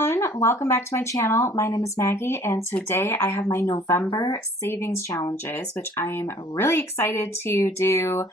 everyone, welcome back to my channel. My name is Maggie and today I have my November savings challenges, which I am really excited to do.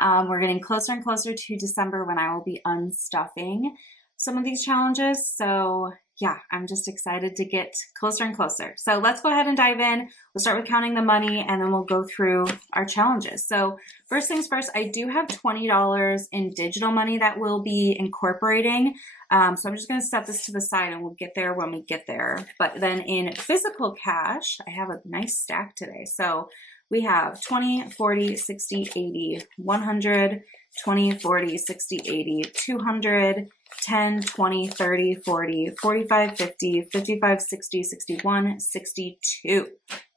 We're getting closer and closer to December when I will be unstuffing some of these challenges. So yeah, I'm just excited to get closer and closer. So let's go ahead and dive in. We'll start with counting the money and then we'll go through our challenges. So first things first, I do have $20 in digital money that we'll be incorporating. So I'm just going to set this to the side and we'll get there when we get there. But then in physical cash, I have a nice stack today. So we have 20, 40, 60, 80, 100, 20, 40, 60, 80, 200, 10, 20, 30, 40, 45, 50, 55, 60, 61, 62.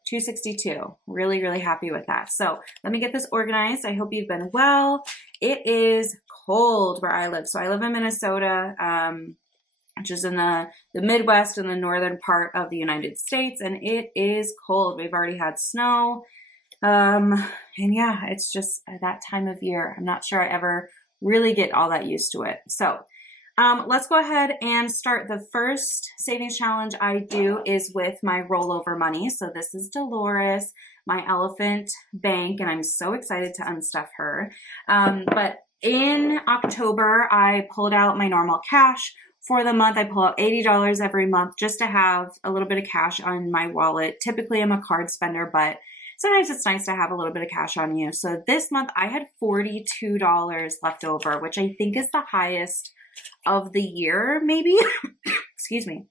262. Really, really happy with that. So let me get this organized. I hope you've been well. It is cold where I live. So I live in Minnesota, which is in the Midwest and the northern part of the United States. And it is cold. We've already had snow. And yeah, it's just that time of year. I'm not sure I ever really get all that used to it. So let's go ahead and start. The first savings challenge I do is with my rollover money. So this is Dolores, my elephant bank, and I'm so excited to unstuff her. But in October, I pulled out my normal cash. For the month, I pull out $80 every month just to have a little bit of cash on my wallet. Typically, I'm a card spender, but sometimes it's nice to have a little bit of cash on you. So this month, I had $42 left over, which I think is the highest of the year, maybe. Excuse me.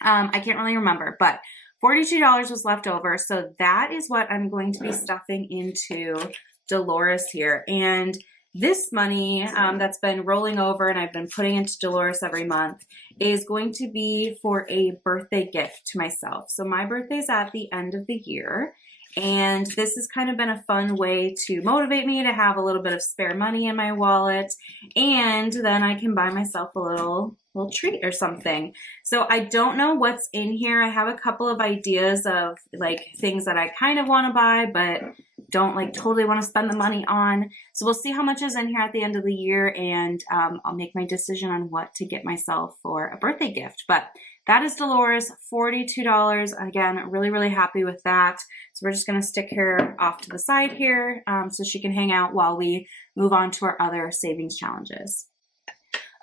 I can't really remember, but $42 was left over. So that is what I'm going to be stuffing into Dolores here. And this money that's been rolling over and I've been putting into Dolores every month is going to be for a birthday gift to myself. So my birthday's at the end of the year. And this has kind of been a fun way to motivate me to have a little bit of spare money in my wallet. And then I can buy myself a little treat or something. So I don't know what's in here. I have a couple of ideas of like things that I kind of want to buy, but don't like totally want to spend the money on. So we'll see how much is in here at the end of the year. And I'll make my decision on what to get myself for a birthday gift. But that is Dolores, $42. Again, really, really happy with that. So we're just going to stick her off to the side here so she can hang out while we move on to our other savings challenges.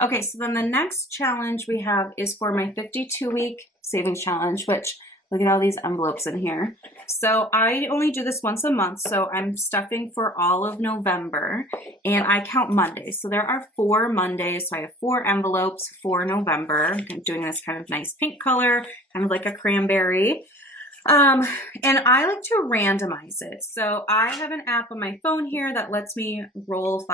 Okay, so then the next challenge we have is for my 52-week savings challenge, which look at all these envelopes in here. So I only do this once a month, so I'm stuffing for all of November, and I count Mondays. So there are 4 Mondays, so I have 4 envelopes for November. I'm doing this kind of nice pink color, kind of like a cranberry. And I like to randomize it. So I have an app on my phone here that lets me roll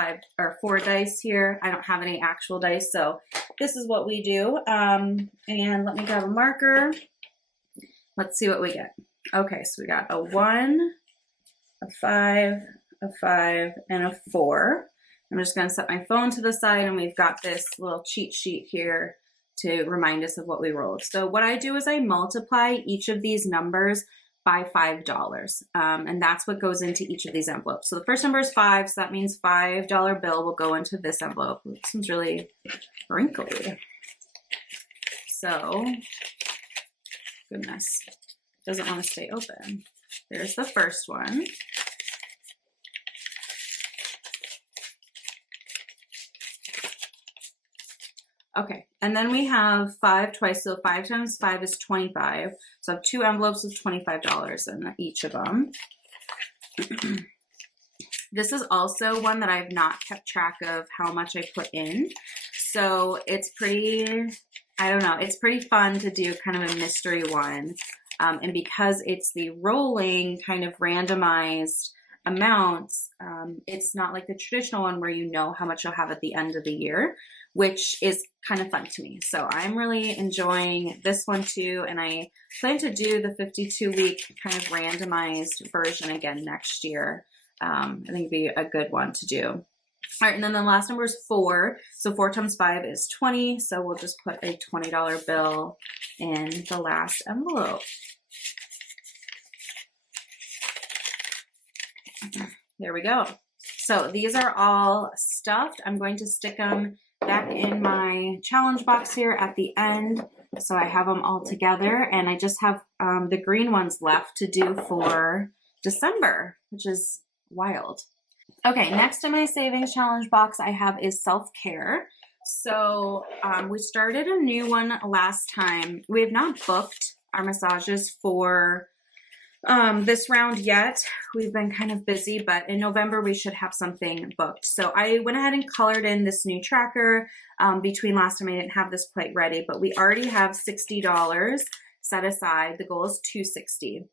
4 dice here. I don't have any actual dice, so this is what we do. And let me grab a marker. Let's see what we get. Okay, so we got a 1, a 5, a 5, and a 4. I'm just going to set my phone to the side, and we've got this little cheat sheet here to remind us of what we rolled. So what I do is I multiply each of these numbers by $5, and that's what goes into each of these envelopes. So the first number is 5, so that means $5 bill will go into this envelope. This one's really wrinkly. So, goodness, doesn't want to stay open. There's the first one. Okay, and then we have 5 twice, so 5 times 5 is 25. So I have 2 envelopes with $25 in each of them. This is also one that I've not kept track of how much I put in. So it's pretty, I don't know, it's pretty fun to do kind of a mystery one. And because it's the rolling kind of randomized amounts, it's not like the traditional one where you know how much you'll have at the end of the year, which is kind of fun to me. So I'm really enjoying this one too. And I plan to do the 52-week kind of randomized version again next year. I think it'd be a good one to do. All right, and then the last number is 4. So 4 times 5 is 20. So we'll just put a $20 bill in the last envelope. There we go. So these are all stuffed. I'm going to stick them back in my challenge box here at the end. So I have them all together, and I just have the green ones left to do for December, which is wild. Okay, next in my savings challenge box I have is self-care. So we started a new one last time. We have not booked our massages for this round yet. We've been kind of busy, but in November we should have something booked. So I went ahead and colored in this new tracker. Between last time I didn't have this quite ready, but we already have $60 set aside. The goal is $260.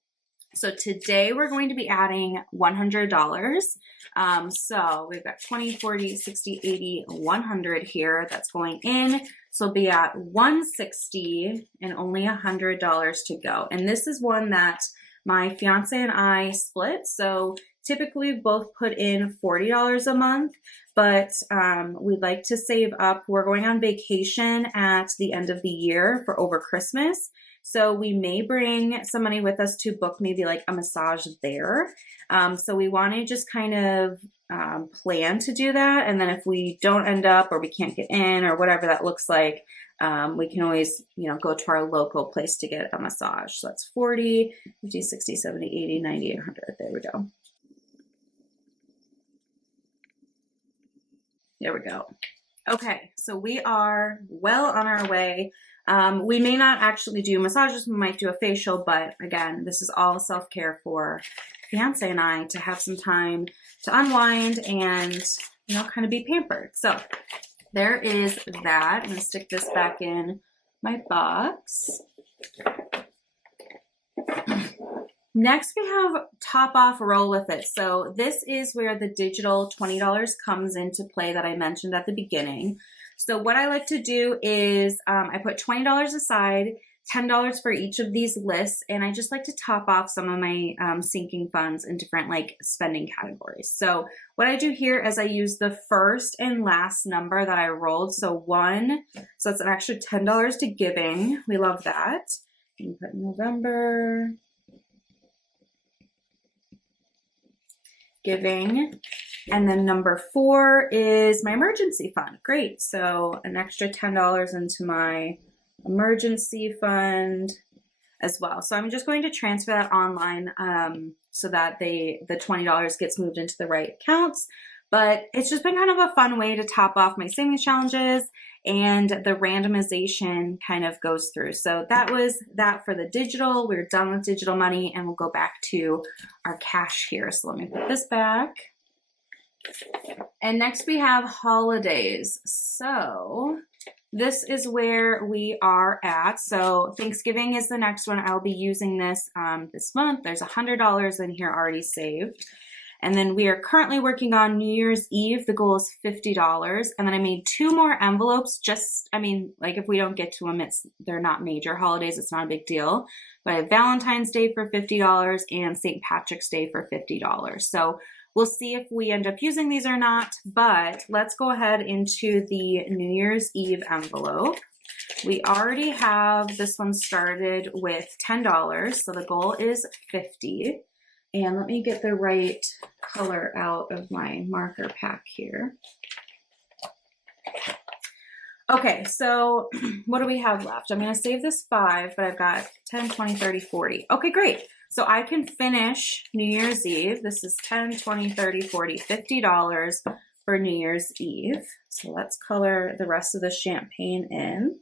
So today we're going to be adding $100. So we've got 20, 40, 60, 80, 100 here that's going in. So we'll be at $160 and only $100 to go. And this is one that my fiance and I split. So typically we both put in $40 a month, but we'd like to save up. We're going on vacation at the end of the year for over Christmas. So we may bring somebody with us to book maybe like a massage there. So we want to just kind of plan to do that. And then if we don't end up or we can't get in or whatever that looks like, we can always, go to our local place to get a massage. So that's 40, 50, 60, 70, 80, 90, 100. There we go. There we go. Okay, so we are well on our way. We may not actually do massages, we might do a facial, but again, this is all self-care for fiance and I to have some time to unwind and, kind of be pampered. So there is that. I'm gonna stick this back in my box. Next, we have top off, roll with it. So this is where the digital $20 comes into play that I mentioned at the beginning. So what I like to do is I put $20 aside, $10 for each of these lists, and I just like to top off some of my sinking funds in different spending categories. So what I do here is I use the first and last number that I rolled. So so it's an extra $10 to giving. We love that. You can put November. Giving. And then number 4 is my emergency fund. Great. So an extra $10 into my emergency fund as well. So I'm just going to transfer that online so that the $20 gets moved into the right accounts. But it's just been kind of a fun way to top off my savings challenges, and the randomization kind of goes through. So that was that for the digital. We're done with digital money, and we'll go back to our cash here. So let me put this back. And next we have holidays. So this is where we are at. So Thanksgiving is the next one. I'll be using this this month. There's $100 in here already saved. And then we are currently working on New Year's Eve. The goal is $50. And then I made 2 more envelopes. If we don't get to them, they're not major holidays. It's not a big deal. But I have Valentine's Day for $50 and St. Patrick's Day for $50. So we'll see if we end up using these or not. But let's go ahead into the New Year's Eve envelope. We already have this one started with $10. So the goal is $50. And let me get the right color out of my marker pack here. Okay, so what do we have left? I'm going to save this 5, but I've got 10, 20, 30, 40. Okay, great. So I can finish New Year's Eve. This is 10, 20, 30, 40, $50 for New Year's Eve. So let's color the rest of the champagne in.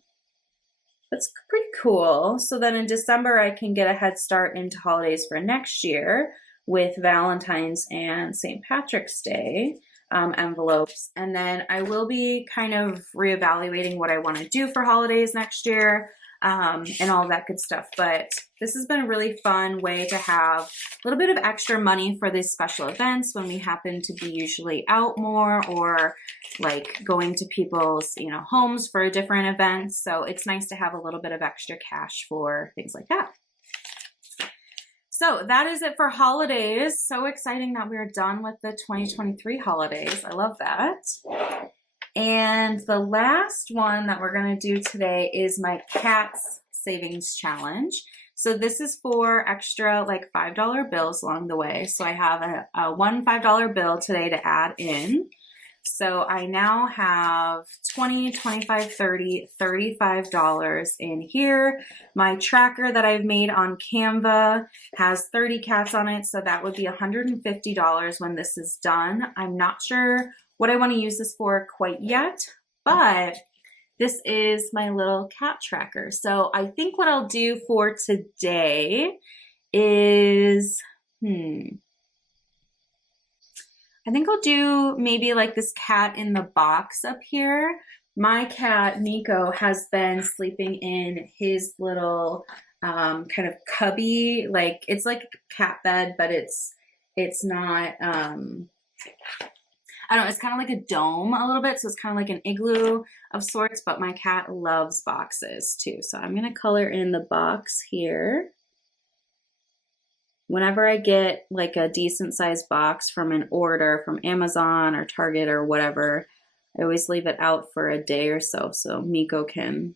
That's pretty cool. So then in December, I can get a head start into holidays for next year with Valentine's and St. Patrick's Day envelopes. And then I will be kind of reevaluating what I want to do for holidays next year and all that good stuff. But this has been a really fun way to have a little bit of extra money for these special events when we happen to be usually out more or going to people's homes for different events. So it's nice to have a little bit of extra cash for things like that. So that is it for holidays. So exciting that we're done with the 2023 holidays. I love that. And the last one that we're going to do today is my cat's savings challenge. So this is for extra $5 bills along the way. So I have a $1 $5 bill today to add in. So I now have $20, $25, $30, $35 in here. My tracker that I've made on Canva has 30 cats on it, so that would be $150 when this is done. I'm not sure what I want to use this for quite yet, but this is my little cat tracker. So I think what I'll do for today is, I think I'll do maybe like this cat in the box up here. My cat, Nico, has been sleeping in his little kind of cubby, like it's like a cat bed, but it's not, I don't know, it's kind of like a dome a little bit. So it's kind of like an igloo of sorts, but my cat loves boxes too. So I'm going to color in the box here. Whenever I get like a decent sized box from an order from Amazon or Target or whatever, I always leave it out for a day or so Miko can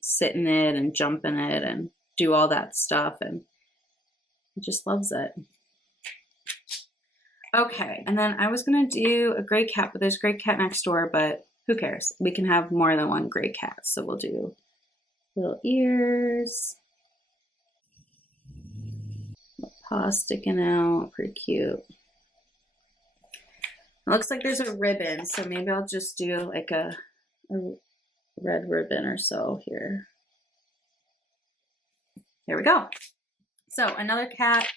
sit in it and jump in it and do all that stuff, and he just loves it. Okay, and then I was gonna do a gray cat, but there's a gray cat next door, but who cares? We can have more than one gray cat, so we'll do little ears. Paw sticking out, pretty cute. It looks like there's a ribbon, so maybe I'll just do like a red ribbon or so here. There we go. So another cat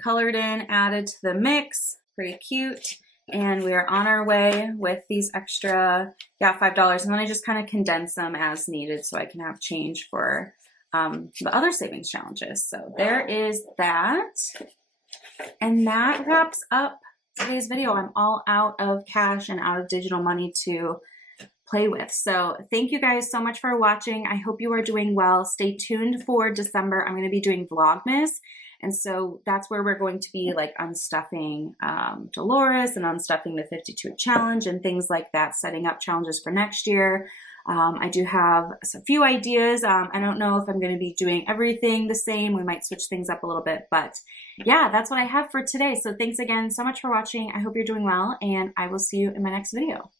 colored in, added to the mix, pretty cute. And we are on our way with these extra, $5. And then I just kind of condense them as needed so I can have change for the other savings challenges. So there is that. And that wraps up today's video. I'm all out of cash and out of digital money to play with. So thank you guys so much for watching. I hope you are doing well. Stay tuned for December. I'm going to be doing Vlogmas. And so that's where we're going to be like unstuffing Dolores and unstuffing the 52 challenge and things like that, setting up challenges for next year. I do have a few ideas. I don't know if I'm going to be doing everything the same. We might switch things up a little bit, but yeah, that's what I have for today. So thanks again so much for watching. I hope you're doing well, and I will see you in my next video.